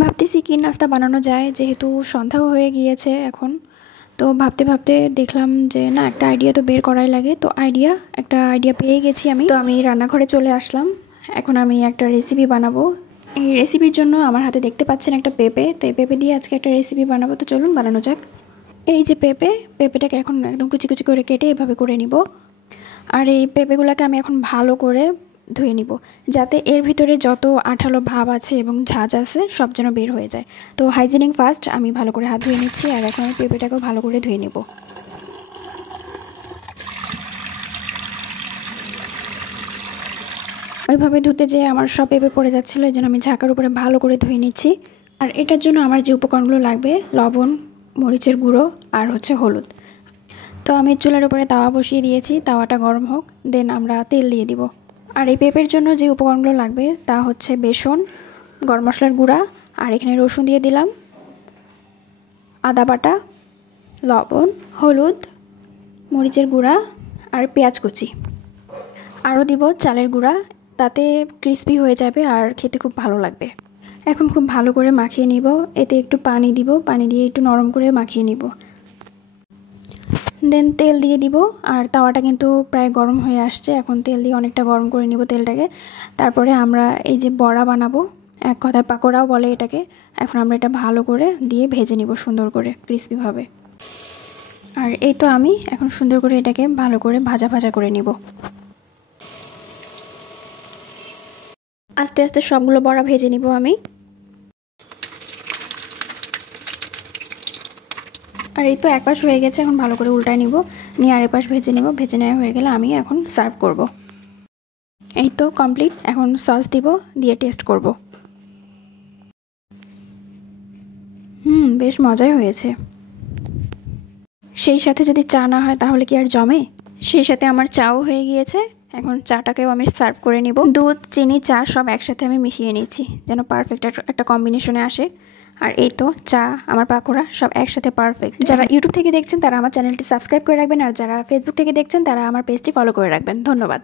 ভাবতেছি কি নাস্তা বানানো যায়, যেহেতু সন্ধ্যাও হয়ে গিয়েছে এখন। তো ভাবতে ভাবতে দেখলাম যে না, একটা আইডিয়া তো বের করাই লাগে। তো একটা আইডিয়া পেয়ে গেছি আমি। তো আমি রান্নাঘরে চলে আসলাম। এখন আমি একটা রেসিপি বানাবো। এই রেসিপির জন্য আমার হাতে দেখতে পাচ্ছেন একটা পেঁপে। তো এই পেঁপে দিয়ে আজকে একটা রেসিপি বানাবো। তো চলুন বানানো যাক। এই যে পেঁপেটাকে এখন একদম কুচি কুচি করে কেটে এভাবে করে নিব। আর এই পেঁপেগুলোকে আমি এখন ভালো করে ধুয়ে নিব, যাতে এর ভিতরে যত আঠালো ভাব আছে এবং ঝাঁঝ আছে সব যেন বের হয়ে যায়। তো হাইজিনিক ফার্স্ট আমি ভালো করে হাত ধুয়ে নিচ্ছি, আর এখন আমি পেঁপেটাকেও ভালো করে ধুয়ে নেব। ওইভাবে ধুতে যেয়ে আমার সব পেঁপে পড়ে যাচ্ছিলো, এই জন্য আমি ঝাঁকার উপরে ভালো করে ধুয়ে নিচ্ছি। আর এটার জন্য আমার যে উপকরণগুলো লাগবে, লবণ, মরিচের গুঁড়ো আর হচ্ছে হলুদ। তো আমি চুলার উপরে তাওয়া বসিয়ে দিয়েছি, তাওয়াটা গরম হোক, দেন আমরা তেল দিয়ে দিব। আর এই পেঁপের জন্য যে উপকরণগুলো লাগবে তা হচ্ছে বেসন, গরম মশলার গুঁড়া, আর এখানে রসুন দিয়ে দিলাম, আদা বাটা, লবণ, হলুদ, মরিচের গুঁড়া আর পেঁয়াজ কুচি। আরও দিব চালের গুঁড়া, তাতে ক্রিস্পি হয়ে যাবে আর খেতে খুব ভালো লাগবে। এখন খুব ভালো করে মাখিয়ে নিব। এতে একটু পানি দিব, পানি দিয়ে একটু নরম করে মাখিয়ে নিব। দেন তেল দিয়ে দিব। আর তাওয়াটা কিন্তু প্রায় গরম হয়ে আসছে। এখন তেল দিয়ে অনেকটা গরম করে নিব তেলটাকে। তারপরে আমরা এই যে বড়া বানাবো, এক কথায় পাকোড়াও বলে এটাকে। এখন আমরা এটা ভালো করে দিয়ে ভেজে নিব সুন্দর করে ক্রিস্পিভাবে। আর এই তো আমি এখন সুন্দর করে এটাকে ভালো করে ভাজা ভাজা করে নিব। আস্তে আস্তে সবগুলো বড়া ভেজে নিব আমি। আর এই তো এক পাশ হয়ে গেছে, এখন ভালো করে উল্টায় নিব, নিয়ে আরেক পাশ ভেজে নেব। ভেজে নেওয়া হয়ে গেলে আমি এখন সার্ভ করব। এই তো কমপ্লিট। এখন সস দিব, দিয়ে টেস্ট করব। বেশ মজাই হয়েছে। সেই সাথে যদি চা না হয় তাহলে কি আর জমে? সেই সাথে আমার চাও হয়ে গিয়েছে। এখন চাটাকেও আমি সার্ভ করে নিব। দুধ, চিনি, চা সব একসাথে আমি মিশিয়ে নিচ্ছি, যেন পারফেক্ট একটা কম্বিনেশনে আসে। আর এই তো চা, আমার পাকোড়া সব একসাথে পারফেক্ট। যারা ইউটিউব থেকে দেখছেন তারা আমার চ্যানেলটি সাবস্ক্রাইব করে রাখবেন, আর যারা ফেসবুক থেকে দেখছেন তারা আমার পেজটি ফলো করে রাখবেন। ধন্যবাদ।